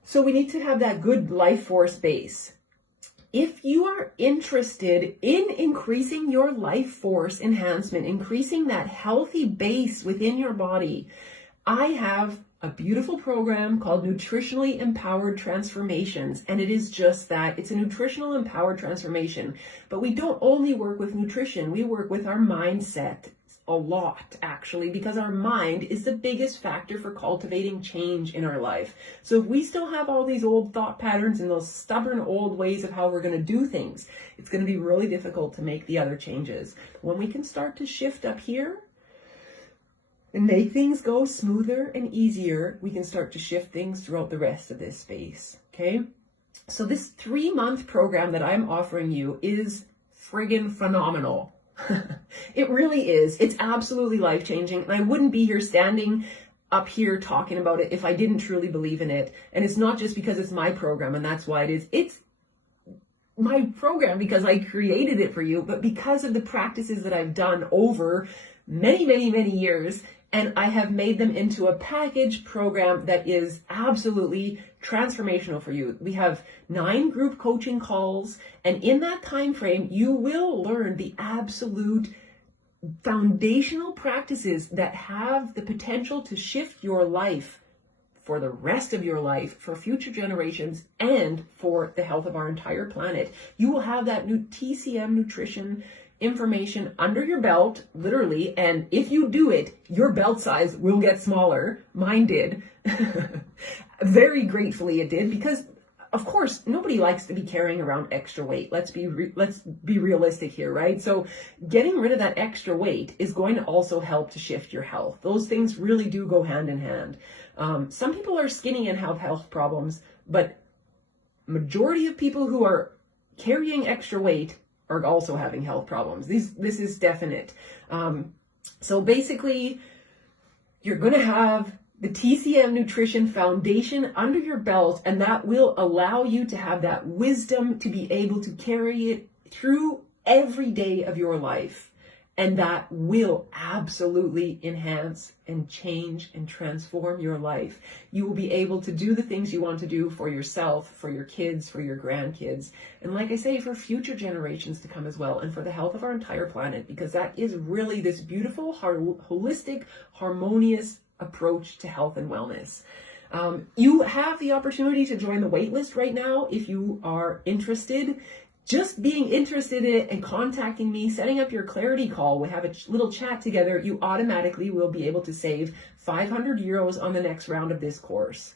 So we need to have that good life force base. If you are interested in increasing your life force enhancement, increasing that healthy base within your body, I have a beautiful program called Nutritionally Empowered Transformations. And it is just that. It's a nutritional empowered transformation. But we don't only work with nutrition. We work with our mindset a lot, actually, because our mind is the biggest factor for cultivating change in our life. So if we still have all these old thought patterns and those stubborn old ways of how we're going to do things, it's going to be really difficult to make the other changes. When we can start to shift up here and make things go smoother and easier, we can start to shift things throughout the rest of this space. Okay? So this 3-month program that I'm offering you is friggin' phenomenal. It really is. It's absolutely life-changing. And I wouldn't be here standing up here talking about it if I didn't truly believe in it. And it's not just because it's my program and that's why it is. It's my program because I created it for you, but because of the practices that I've done over many years. And I have made them into a package program that is absolutely transformational for you. We have 9 group coaching calls, and in that time frame, you will learn the absolute foundational practices that have the potential to shift your life for the rest of your life, for future generations, and for the health of our entire planet. You will have that new TCM Nutrition information under your belt, literally, and if you do it, your belt size will get smaller. Mine did. Very gratefully it did, because of course nobody likes to be carrying around extra weight. Let's be realistic here, right? So getting rid of that extra weight is going to also help to shift your health. Those things really do go hand in hand. Some people are skinny and have health problems, but majority of people who are carrying extra weight are also having health problems. This is definite. So basically, you're going to have the TCM Nutrition Foundation under your belt, and that will allow you to have that wisdom to be able to carry it through every day of your life. And that will absolutely enhance and change and transform your life. You will be able to do the things you want to do for yourself, for your kids, for your grandkids. And like I say, for future generations to come as well, and for the health of our entire planet, because that is really this beautiful, holistic, harmonious approach to health and wellness. You have the opportunity to join the waitlist right now if you are interested. Just being interested in it and contacting me, setting up your clarity call, we have a little chat together, you automatically will be able to save 500 euros on the next round of this course.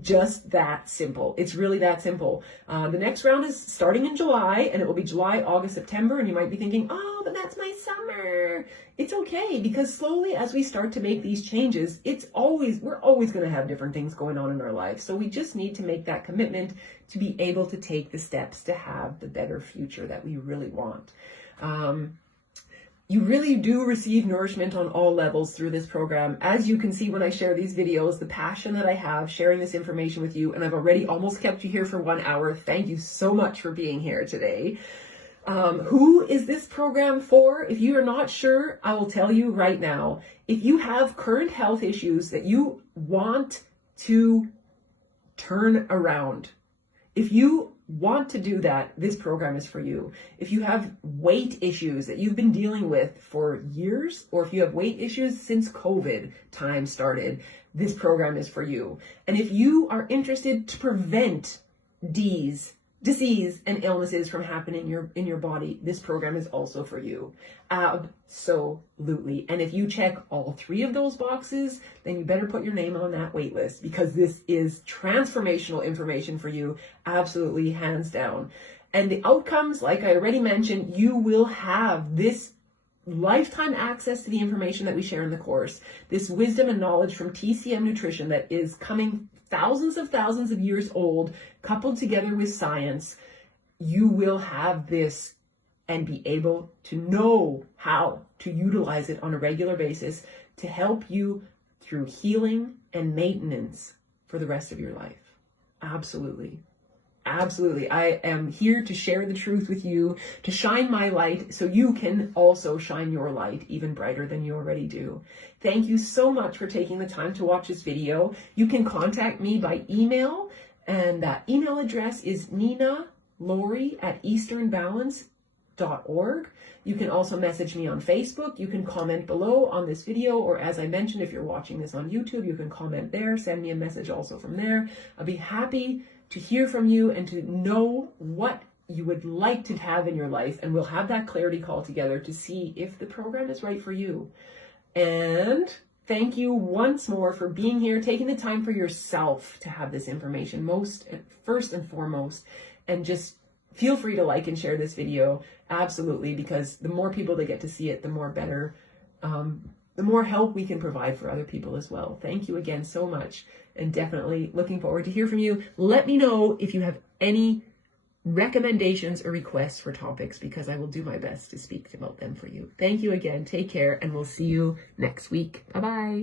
Just that simple. It's really that simple. The next round is starting in July, and it will be July, August, September. And you might be thinking, oh, but that's my summer. It's okay, because slowly as we start to make these changes, we're always going to have different things going on in our life. So we just need to make that commitment to be able to take the steps to have the better future that we really want. You really do receive nourishment on all levels through this program. As you can see when I share these videos, the passion that I have sharing this information with you, and I've already almost kept you here for 1 hour. Thank you so much for being here today. Who is this program for? If you are not sure, I will tell you right now. If you have current health issues that you want to turn around, if you want to do that, this program is for you. If you have weight issues that you've been dealing with for years, or if you have weight issues since COVID time started, this program is for you. And if you are interested to prevent disease and illnesses from happening in your body, this program is also for you. Absolutely. And if you check all 3 of those boxes, then you better put your name on that wait list, because this is transformational information for you. Absolutely, hands down. And the outcomes, like I already mentioned, you will have this lifetime access to the information that we share in the course, this wisdom and knowledge from TCM Nutrition that is coming thousands of years old, coupled together with science. You will have this and be able to know how to utilize it on a regular basis to help you through healing and maintenance for the rest of your life. Absolutely. Absolutely. I am here to share the truth with you, to shine my light so you can also shine your light even brighter than you already do. Thank you so much for taking the time to watch this video. You can contact me by email, and that email address is ninalaurie@easternbalance.org. You can also message me on Facebook. You can comment below on this video, or as I mentioned, if you're watching this on YouTube, you can comment there. Send me a message also from there. I'll be happy to hear from you and to know what you would like to have in your life. And we'll have that clarity call together to see if the program is right for you. And thank you once more for being here, taking the time for yourself to have this information first and foremost. And just feel free to like and share this video. Absolutely, because the more people that get to see it, the more better, the more help we can provide for other people as well. Thank you again so much, and definitely looking forward to hear from you. Let me know if you have any recommendations or requests for topics, because I will do my best to speak about them for you. Thank you again. Take care, and we'll see you next week. Bye-bye.